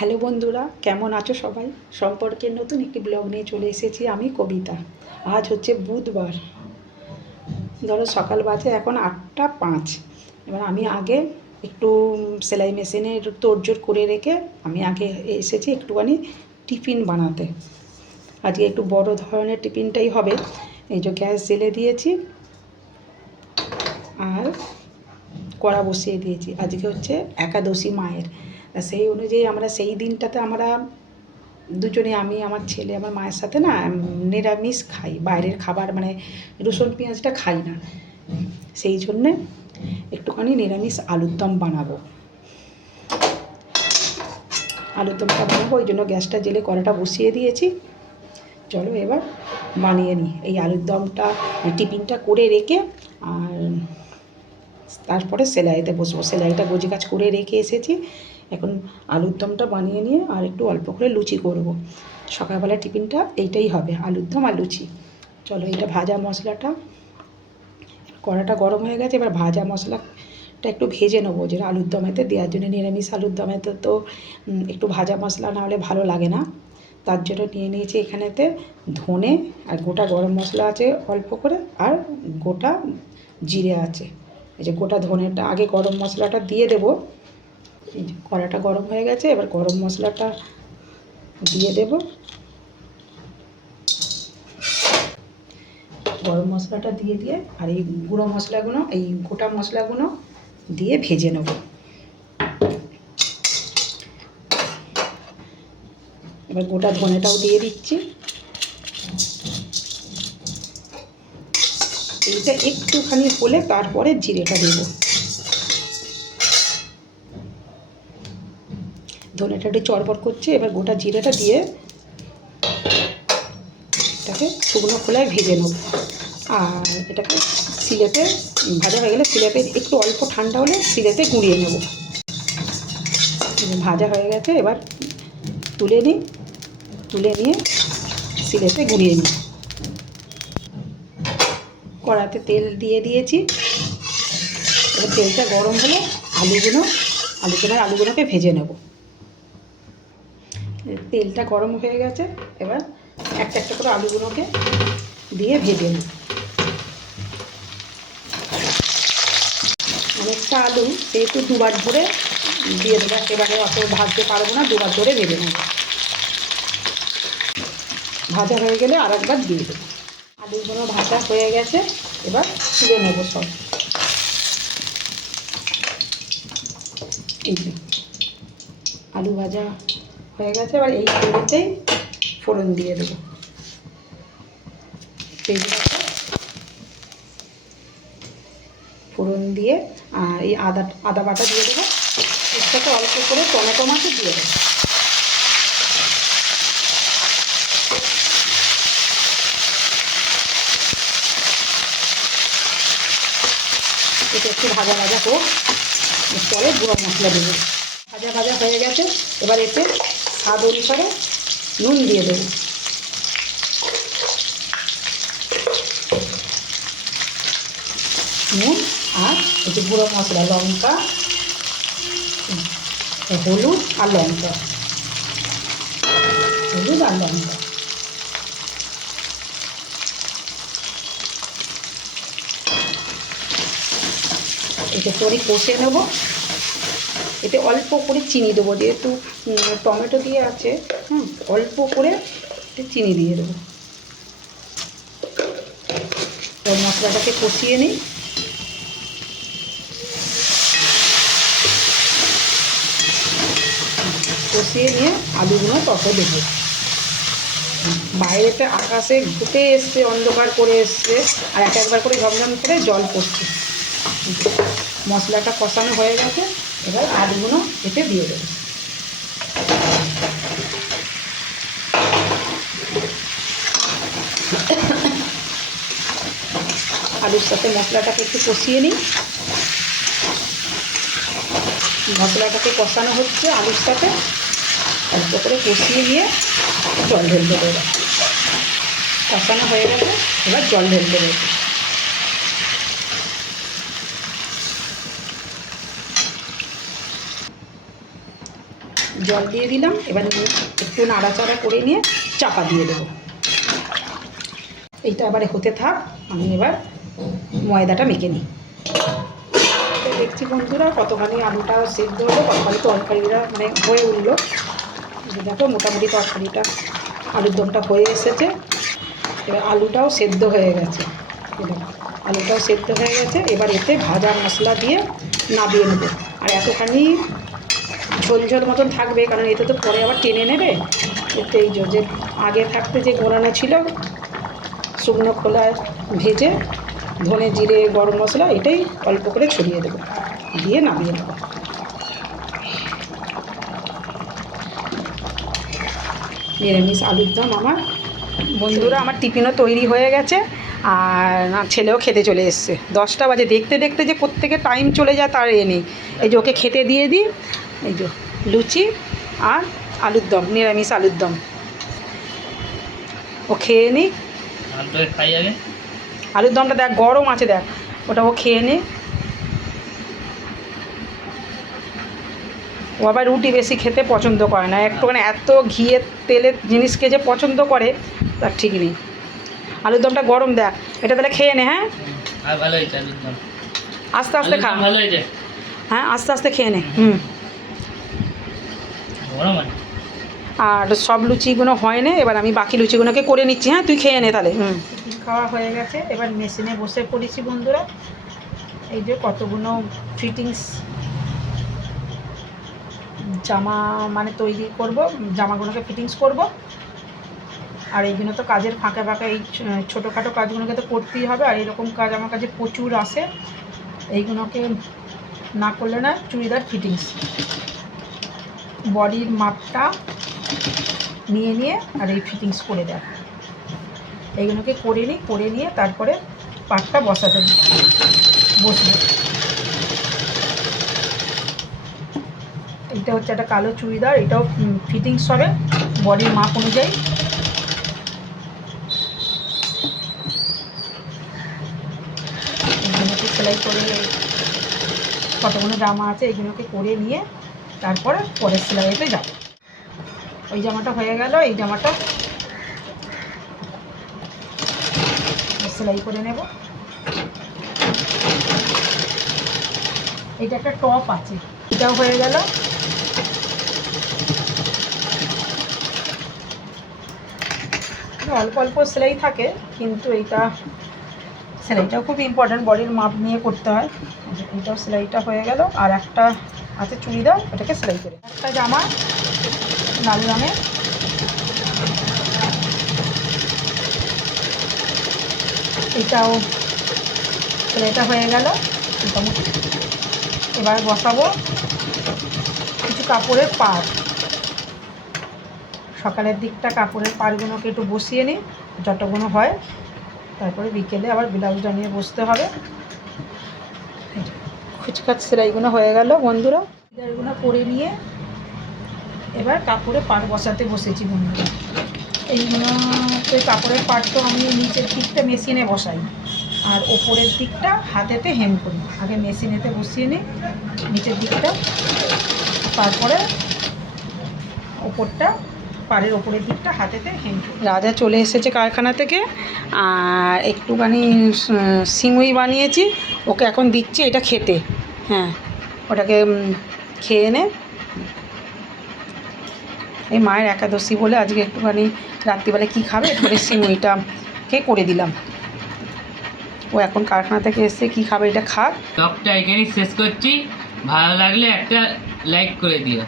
Hello বন্ধুরা, কেমন আছো সবাই? সম্পর্কের নতুন একটি ব্লগ নিয়ে চলে এসেছি আমি কবিতা। আজ হচ্ছে বুধবার। ধরো সকাল বাজে, এখন আটটা পাঁচ। এবার আমি আগে একটু সেলাই মেশিনের তোড়জোড় করে রেখে আমি আগে এসেছি একটুখানি টিফিন বানাতে। আজকে একটু বড় ধরনের টিফিনটাই হবে। এই যে গ্যাস জেলে দিয়েছি আর কড়া বসিয়ে দিয়েছি। আজকে হচ্ছে একাদশী মায়ের। সেই অনুযায়ী আমরা সেই দিনটাতে আমরা দুজনে, আমি, আমার ছেলে, আমার মায়ের সাথে না নিরামিষ খাই। বাইরের খাবার মানে রসুন, পেঁয়াজটা খাই না। সেই জন্যে একটুখানি নিরামিষ আলুর দম বানাবো। আলুর দমটা বানাবো, ওই জন্য গ্যাসটা জেলে কড়াটা বসিয়ে দিয়েছি। চলো এবার বানিয়ে নিই। এই আলুর দমটা টিফিনটা করে রেখে আর তারপরে সেলাইতে বসবো। সেলাইটা গোজি কাজ করে রেখে এসেছি। এখন আলুর দমটা বানিয়ে নিয়ে আর একটু অল্প করে লুচি করব। সকালবেলা টিফিনটা এইটাই হবে, আলুর দম আর লুচি। চলো এটা ভাজা মশলাটা। কড়াটা গরম হয়ে গেছে, এবার ভাজা মশলাটা একটু ভেজে নেব। যেটা আলুর দমেতে দেওয়ার জন্য নিরামিষ আলুর দমেতে তো একটু ভাজা মশলা না হলে ভালো লাগে না। তার জন্য নিয়ে নিয়েছি এখানেতে ধনে আর গোটা গরম মশলা আছে অল্প করে আর গোটা জিরে আছে। এই যে গোটা ধনেটা, আগে গরম মশলাটা দিয়ে দেবো। কড়াটা গরম হয়ে গেছে, এবার গরম মশলাটা দিয়ে দেব। গরম মশলাটা দিয়ে দিয়ে আর এই গুঁড়ো মশলাগুলো, এই গোটা মশলাগুলো দিয়ে ভেজে নেব। এবার গোটা ধনেটাও দিয়ে দিচ্ছি। এইটা একটুখানি হলে তারপরে জিরেটা দেবো। ধনেটা একটু চড়বড় করছে, এবার গোটা জিরেটা দিয়ে এটাকে শুকনো খোলায় ভেজে নেব। আর এটাকে সিলেতে ভাজা হয়ে গেলে সিলেতে একটু অল্প ঠান্ডা হলে সিলেতে গুঁড়িয়ে নেব। ভাজা হয়ে গেছে, এবার তুলে নিই, তুলে নিয়ে সিলেতে গুঁড়িয়ে নিই। কড়াতে তেল দিয়ে দিয়েছি। এবার তেলটা গরম হলে আলুগুলো আলুগুলো, আলুগুলোকে ভেজে নেব। তেলটা গরম হয়ে গেছে, এবার একটা একটা করে আলুগুলোকে দিয়ে ভেজে নেব অনেকটা আলু সেহেতু দুবার ধরে দিয়ে দেবো একেবারে অত ভাজতে পারব না, দুবার ধরে ভেজে নেব। ভাজা হয়ে গেলে আর একবার দিয়ে দেবো। আলুগুলো ভাজা হয়ে গেছে, এবার তুলে নেব সব। আলু ভাজা হয়ে গেছে, এবার এই তেলেতেই ফোড়ন দিয়ে দেবো। ফোড়ন দিয়ে এই আদা আদা বাটা দিয়ে দেবো। সাথে অল্প করে টমেটো মাছ দিয়ে দেবো। এটা একটু ভাজা ভাজা হোক পরে মশলা দেবো। ভাজা ভাজা হয়ে গেছে, এবার এতে স্বাদ অনুসারে নুন দিয়ে দেবো। নুন আর যে গুঁড়ো মশলা, লঙ্কা, হলুদ আর লঙ্কা। হলুদ আর লঙ্কা। এটা করে কষে নেব। এতে অল্প করে চিনি দেবো, যেহেতু টমেটো দিয়ে আছে, হুম, অল্প করে চিনি দিয়ে দেবো। মশলাটাকে কষিয়ে নিই। কষিয়ে নিয়ে আলুগুলো তত দেবো। বাইরেতে আকাশে ঘুটে এসছে, অন্ধকার করে এসছে, আর এক একবার করে ঝমঝম করে জল পড়ছে। মশলাটা কষানো হয়ে গেছে। এবার আলুগুলো এতে দিয়ে দেবো। আলুর সাথে মশলাটাকে একটু কষিয়ে নিই। মশলাটাকে কষানো হচ্ছে আলুর সাথে। অল্প করে কষিয়ে নিয়ে জল ঢেলতে দেবো। কষানো হয়ে গেছে, এবার জল ঢেলতে দেবো। জল দিয়ে দিলাম। এবার একটু নাড়াচাড়া করে নিয়ে চাপা দিয়ে দেবো। এইটা এবারে হতে থাক, আমি এবার ময়দাটা মেখে নিই। দেখছি বন্ধুরা, কতখানি আলুটা সেদ্ধ হলো, কতখানি তরকারিটা মানে হয়ে উঠল। দেখো, মোটামুটি তরকারিটা, আলুর দমটা হয়ে এসেছে। এবার আলুটাও সেদ্ধ হয়ে গেছে। আলুটাও সেদ্ধ হয়ে গেছে। এবার এতে ভাজা মশলা দিয়ে নাবিয়ে নেব। আর এতখানি ঝোল মতন থাকবে, কারণ এতে তো পরে আবার টেনে নেবে। এতে এই যে- যে আগে থাকতে যে গোড়ানো ছিল, শুকনো খোলায় ভেজে, ধনে জিরে, গরম মশলা, এটাই অল্প করে ছড়িয়ে দেবো। দিয়ে নামিয়ে দেবো নিরামিষ আলুর দম আমার। বন্ধুরা, আমার টিফিনও তৈরি হয়ে গেছে, আর না ছেলেও খেতে চলে এসছে। দশটা বাজে। দেখতে দেখতে যে কোত্থেকে টাইম চলে যায় তার এ নেই। এই যে ওকে খেতে দিয়ে দিই এই যে লুচি আর আলুর দম নিরামিষ আলুর দম। ও খেয়ে তো যাবে আলুর দমটা দেখ গরম আছে দেখ। ওটা ও খেয়ে নে। ও আবার রুটি বেশি খেতে পছন্দ করে না। একটুখানি এত ঘিয়ের তেলের জিনিসকে যে পছন্দ করে তার ঠিক নেই। আলুর দমটা গরম দেখ। এটা তাহলে খেয়ে নে হ্যাঁ? দম। আস্তে আস্তে খা। হ্যাঁ আস্তে আস্তে খেয়ে নে। হুম। আর সব লুচিগুলো হয় না এবার আমি বাকি লুচিগুলোকে করে নিচ্ছি হ্যাঁ তুই খেয়ে নে তাহলে। হুম। খাওয়া হয়ে গেছে এবার মেশিনে বসে পড়েছি বন্ধুরা। এই যে কতগুলো ফিটিংস জামা মানে তৈরি করব জামাগুলোকে ফিটিংস করব। আর এইগুলো তো কাজের ফাঁকে ফাঁকে এই ছ- ছোটোখাটো কাজগুলোকে তো করতেই হবে আর এরকম কাজ আমার কাছে প্রচুর আসে। এইগুলোকে না করলে না চুড়িদার ফিটিংস বডির মাপটা নিয়ে নিয়ে আর এই ফিটিংস করে দেয় এইগুলোকে করে নিই, করে নিয়ে তারপরে পাটটা বসাতে। বসবে। এটা হচ্ছে একটা কালো চুড়িদার, এটাও ফিটিংস হবে বডির মাপ অনুযায়ী। সেলাই করে কতগুলো জামা আছে এইগুলোকে করে নিয়ে তারপরে পরের সেলাইতে যাব। ওই জামাটা হয়ে গেল, এই জামাটা। সেলাই করে নেব। এটা একটা টপ আছে, এটাও হয়ে গেল। অল্প অল্প সেলাই থাকে, কিন্তু এইটা, সেলাইটাও খুব ইম্পর্ট্যান্ট বডির মাপ নিয়ে করতে হয়। এইটাও সেলাইটা হয়ে গেল, আর একটা আছে চুড়িদার ওটাকে সেলাই করে। একটা জামা, লাল রঙের। এটাও সেলাইটা হয়ে গেল, মোটামুটি। এবার বসাবো কিছু কাপড়ের পাড়। সকালের দিকটা কাপড়ের পাড়গুলোকে একটু বসিয়ে নিই, যতগুলো হয়। তারপরে বিকেলে আবার ব্লাউজটা নিয়ে বসতে হবে। খুচকাচ সেলাইগুলো হয়ে গেল, বন্ধুরা। চুড়িদারগুলো পরে নিয়ে এবার কাপড়ে পাড় বসাতে বসেছি বন্ধুরা। এইগুলো এই কাপড়ের পাড় তো আমি নিচের দিকটা মেশিনে বসাই, আর ওপরের দিকটা হাতেতে হেম করি। আগে মেশিনেতে বসিয়ে নিই, নিচের দিকটা, তারপরে ওপরটা পাড়ের ওপরের দিকটা হাতেতে করি। রাজা চলে এসেছে কারখানা থেকে আর একটুখানি সিমুই বানিয়েছি ওকে এখন দিচ্ছি এটা খেতে। হ্যাঁ ওটাকে খেয়ে নে। এই মায়ের একাদশী বলে আজকে একটুখানি রাত্রিবেলা কী খাবে একটুখানি সিমুইটাকে করে দিলাম। ও এখন কারখানা থেকে এসে কী খাবে এটা খাক। টকটা এখানেই শেষ করছি। ভালো লাগলে একটা লাইক করে দিও।